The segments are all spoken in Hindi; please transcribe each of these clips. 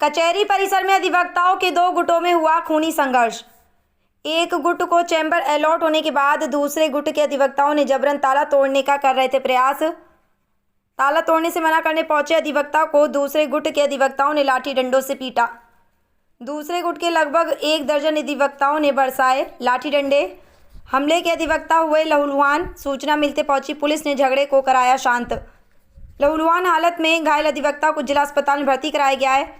कचहरी परिसर में अधिवक्ताओं के दो गुटों में हुआ खूनी संघर्ष। एक गुट को चैम्बर अलॉट होने के बाद दूसरे गुट के अधिवक्ताओं ने जबरन ताला तोड़ने का कर रहे थे प्रयास। ताला तोड़ने से मना करने पहुंचे अधिवक्ता को दूसरे गुट के अधिवक्ताओं ने लाठी डंडों से पीटा। दूसरे गुट के लगभग 1 दर्जन अधिवक्ताओं ने बरसाए लाठी डंडे। हमले के अधिवक्ता हुए लहूलुहान। सूचना मिलते पहुंची पुलिस ने झगड़े को कराया शांत। लहूलुहान हालत में घायल अधिवक्ता को जिला अस्पताल में भर्ती कराया गया है।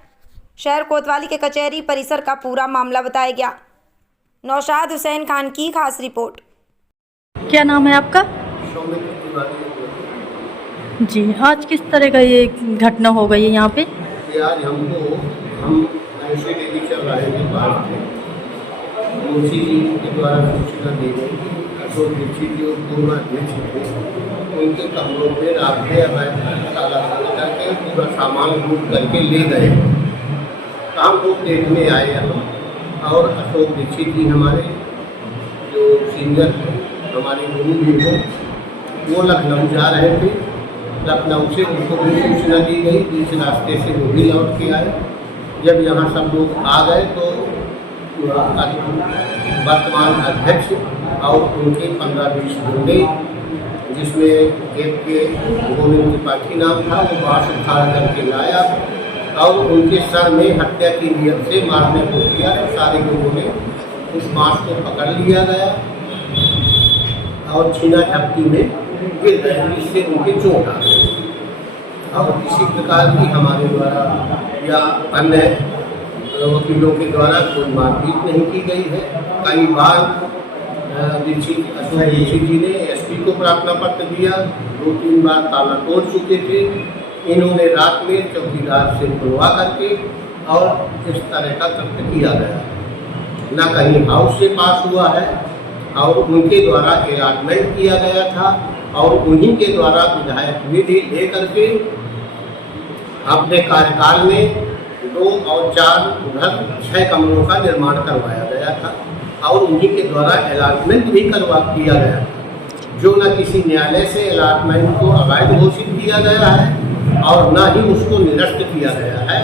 शहर कोतवाली के कचहरी परिसर का पूरा मामला बताया गया। नौशाद हुसैन खान की खास रिपोर्ट। क्या नाम है आपका? जी, आज किस तरह का ये घटना हो गई है यहाँ पे? आज हम ऐसे लेके चल रहे थे बाहर थे, मुंशी जी के द्वारा सूचना दी गई कि अशोक दीक्षित जो पूर्व अध्यक्ष थे उनके कमरों में रास्ते ताला करके पूरा सामान लूट करके ले गए। काम को देखने आए हम, और अशोक दीक्षित जी हमारे जो सीनियर हमारे गुरु जी हैं वो लखनऊ जा रहे थे। लखनऊ से उनको भी सूचना दी गई, इस रास्ते से वो भी लौट के आए। जब यहाँ सब लोग आ गए तो वर्तमान अध्यक्ष और उनके 15-20 गुंडे, जिसमें एक के गोविंद त्रिपाठी नाम था, वो बाँस उठा करके लाया और उनके सर में हत्या की नियत से मारने को किया। सारे लोगों ने उस बाँस को पकड़ लिया गया और छीना झपटी में गिर गए, जिससे उनके चोट आ गई। और किसी प्रकार की हमारे द्वारा या अन्य वकीलों के द्वारा कोई मारपीट नहीं की गई है। कई बार अशोक दीक्षित जी ने एसपी को प्रार्थना पत्र दिया, 2-3 बार ताला तोड़ चुके थे। इन्होंने रात में चौकीदार से बुलवा करके और इस तरह का कृत्य किया गया। न कहीं हाउस से पास हुआ है और उनके द्वारा अलॉटमेंट किया गया था और उन्हीं के द्वारा विधायक निधि ले करके अपने कार्यकाल में 2 और 4 उधर 6 कमरों का निर्माण करवाया गया था और उन्हीं के द्वारा अलॉटमेंट भी किया गया, जो न किसी न्यायालय से अलॉटमेंट को अवैध घोषित किया गया है और न ही उसको निरस्त किया गया है।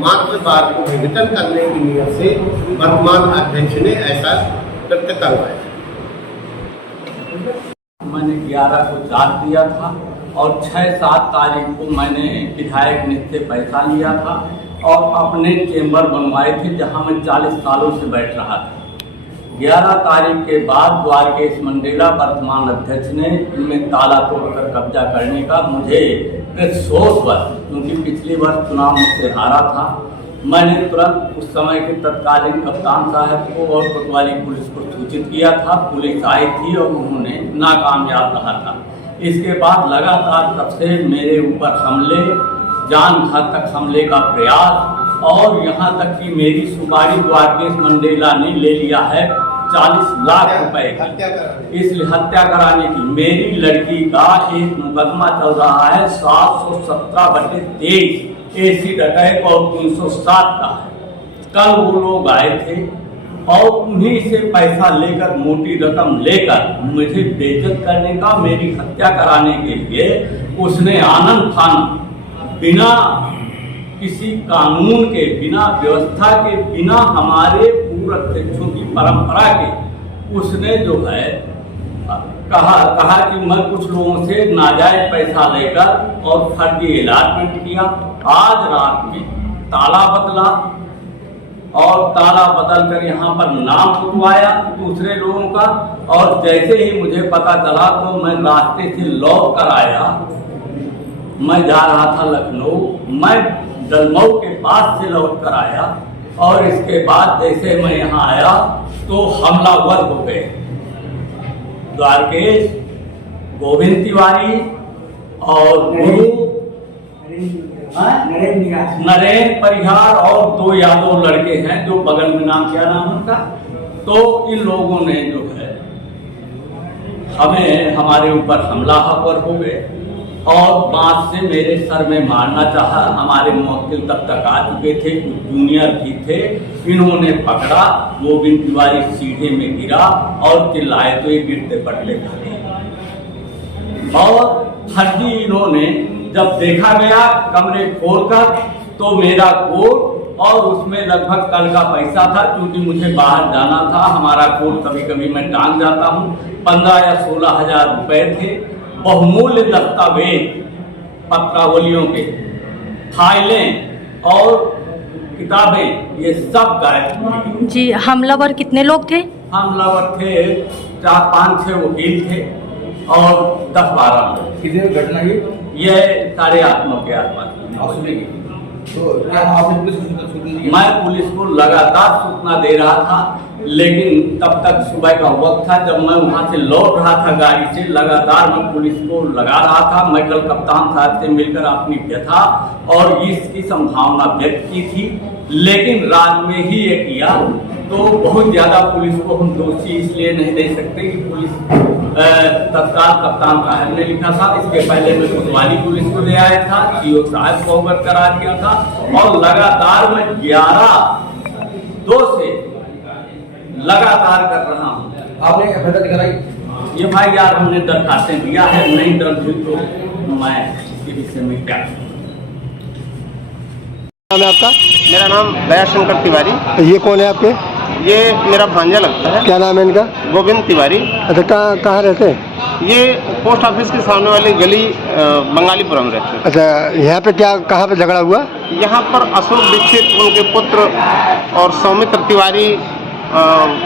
मात्र बात को विघटन करने की नियत से वर्तमान अध्यक्ष ने ऐसा कृत्य करवाया। मैंने 11 को चार्ज दिया था और 6-7 तारीख को मैंने विधायक निधि से पैसा लिया था और अपने चेंबर बनवाए थे जहां मैं 40 सालों से बैठ रहा था। 11 तारीख के बाद द्वारकेश मंडेला वर्तमान अध्यक्ष ने इनमें ताला तोड़कर कब्जा करने का मुझे सोचवश, क्योंकि पिछले वर्ष चुनाव मुझसे हारा था, मैंने तुरंत उस समय के तत्कालीन कप्तान साहब को और कोतवाली पुलिस को सूचित किया था। पुलिस आई थी और उन्होंने नाकामयाब रहा था। इसके बाद लगातार तब से मेरे ऊपर हमले, जानघातक हमले का प्रयास और यहाँ तक कि मेरी सुपारी द्वारकेश मंडेला ने ले लिया है 40 लाख रुपए की, इसलिए हत्या कराने की। मेरी लड़की का एक मुकदमा चल रहा है 717/23 एसिड अटैक और 307 का है। कल वो लोग आए थे और उन्हीं से पैसा लेकर, मोटी रकम लेकर मुझे बेइज्जत करने का, मेरी हत्या कराने के लिए उसने आनंद फान बिना किसी कानून के, बिना व्यवस्था के, बिना हमारे पूर्व अध्यक्षों की परंपरा के उसने जो है कहा कि मैं कुछ लोगों से नाजायज पैसा लेकर और फर्जी अलॉटमेंट किया। आज रात में ताला बदला और ताला बदल कर यहाँ पर नाम खुलवाया दूसरे लोगों का, और जैसे ही मुझे पता चला तो मैं रास्ते से लौट कर आया। मैं जा रहा था लखनऊ, मैं दलमऊ के पास से लौट कर आया और इसके बाद जैसे मैं यहाँ आया तो हमलावर हो गए। द्वारकेश, गोविंद तिवारी और गुरु नरेंद्र परिहार और 2 यादव लड़के हैं जो बगल में, नाम क्या नाम उनका, तो इन लोगों ने जो है हमारे ऊपर हमलावर हो गए और बांस से मेरे सर में मारना चाहा। हमारे मुवक्किल तब तक आ चुके थे, कुछ जूनियर भी थे। इन्होंने पकड़ा, गोविंद तिवारी सीढ़े में गिरा और चिल्लाए तो ये गिरते पड़ते खड़े। और फर्जी इन्होंने जब देखा गया कमरे खोलकर तो मेरा कोट और उसमें लगभग कल का पैसा था, क्योंकि मुझे बाहर जाना था, हमारा कोर्ट कभी कभी मैं टांग जाता हूँ। 15 या 16 हजार रुपए थे। बहुमूल्य दस्तावेज, पत्रावलियों के फाइलें और किताबें, ये सब गायब हुई। जी, हमलावर कितने लोग थे? हमलावर थे 4-5-6 वकील थे और 10-12 लोग। कितने घटना ये 8:30 के आसपास। तो क्या आपने पुलिस को सूचना दी? मैं पुलिस को लगातार सूचना दे रहा था, लेकिन तब तक सुबह का वक्त था। जब मैं वहां से लौट रहा था गाड़ी से, लगातार मैं पुलिस को लगा रहा था। मैं कल कप्तान साहब से मिलकर अपनी व्यथा और इसकी संभावना व्यक्त की थी, लेकिन रात में ही ये किया। तो बहुत ज्यादा पुलिस को हम दोषी इसलिए नहीं दे सकते कि पुलिस तत्काल कप्तान साहब ने लिखा था। इसके पहले मैं कोतवाली पुलिस को ले आया था, सीओ साहब को अवगत करा दिया था, और लगातार मैं 11/2 से लगातार कर रहा हूँ। आपने एफआईआर कराई? एफआईआर हमने दरखास्तें दिया है, नहीं दर्ज हुई तो मैं इसके विषय में क्या करूं? नाम है आपका? मेरा नाम दयाशंकर तिवारी। ये कौन है आपके? ये मेरा भांजा लगता है। क्या नाम है इनका? गोविंद तिवारी। अच्छा, कहाँ रहते हैं? ये पोस्ट ऑफिस के सामने वाली गली बंगालीपुरम रहते हैं। अच्छा, यहाँ पे कहाँ पे झगड़ा हुआ? यहाँ पर अशोक दीक्षित, उनके पुत्र और सौमित्र तिवारी,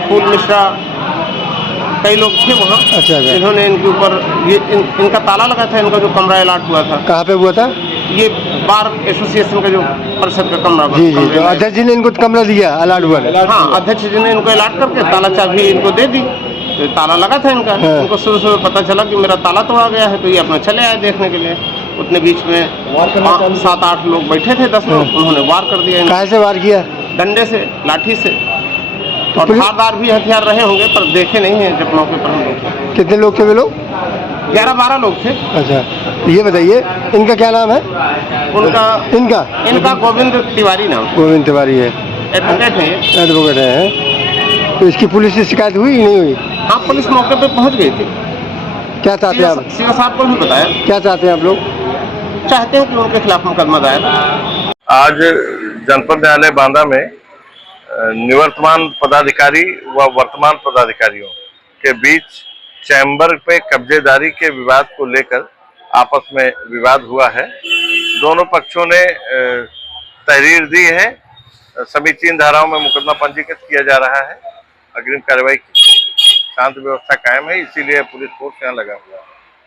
फूल मिश्रा, कई लोग थे वहाँ। अच्छा। इन्होंने इनके ऊपर इनका ताला लगा था, इनका जो कमरा अलॉट हुआ था। कहाँ पे हुआ था? ये बार एसोसिएशन का जो परिषद का कमरा। जी, तो अध्यक्ष जी ने इनको कमरा दिया, अलाट हुआ? हाँ, अध्यक्ष जी ने इनको अलॉट करके ताला चाबी इनको दे दी। तो ताला लगा था इनका। हाँ। उनको सुबह पता चला कि मेरा ताला तोड़ा गया है, तो ये अपना चले आए देखने के लिए। उतने बीच में 7-8 लोग बैठे थे, 10 लोग, उन्होंने वार कर दिया। कहाँ से वार किया? डंडे से, लाठी से, और पुलिस- धारदार भी हथियार रहे होंगे, पर देखे नहीं है जब मौके पर हम लोग। कितने लोग थे वे लोग? 11-12 लोग थे। अच्छा, ये बताइए इनका क्या नाम है? इनका इनका गोविंद तिवारी नाम, गोविंद तिवारी है, एडवोकेट है ये। एडवोकेट है। तो इसकी पुलिस से शिकायत हुई नहीं हुई? हाँ, पुलिस मौके पे पहुंच गई थी। क्या चाहते हैं आप? सीओ साहब को भी बताया। क्या चाहते हैं आप लोग? चाहते हैं कि उनके खिलाफ मुकदमा दायर। आज जनपद न्यायालय बांदा में निवर्तमान पदाधिकारी व वर्तमान पदाधिकारियों के बीच चैम्बर पे कब्जेदारी के विवाद को लेकर आपस में विवाद हुआ है। दोनों पक्षों ने तहरीर दी है। सभी 3 धाराओं में मुकदमा पंजीकृत किया जा रहा है। अग्रिम कार्रवाई की शांत व्यवस्था कायम है, इसीलिए पुलिस फोर्स यहाँ लगा हुआ है।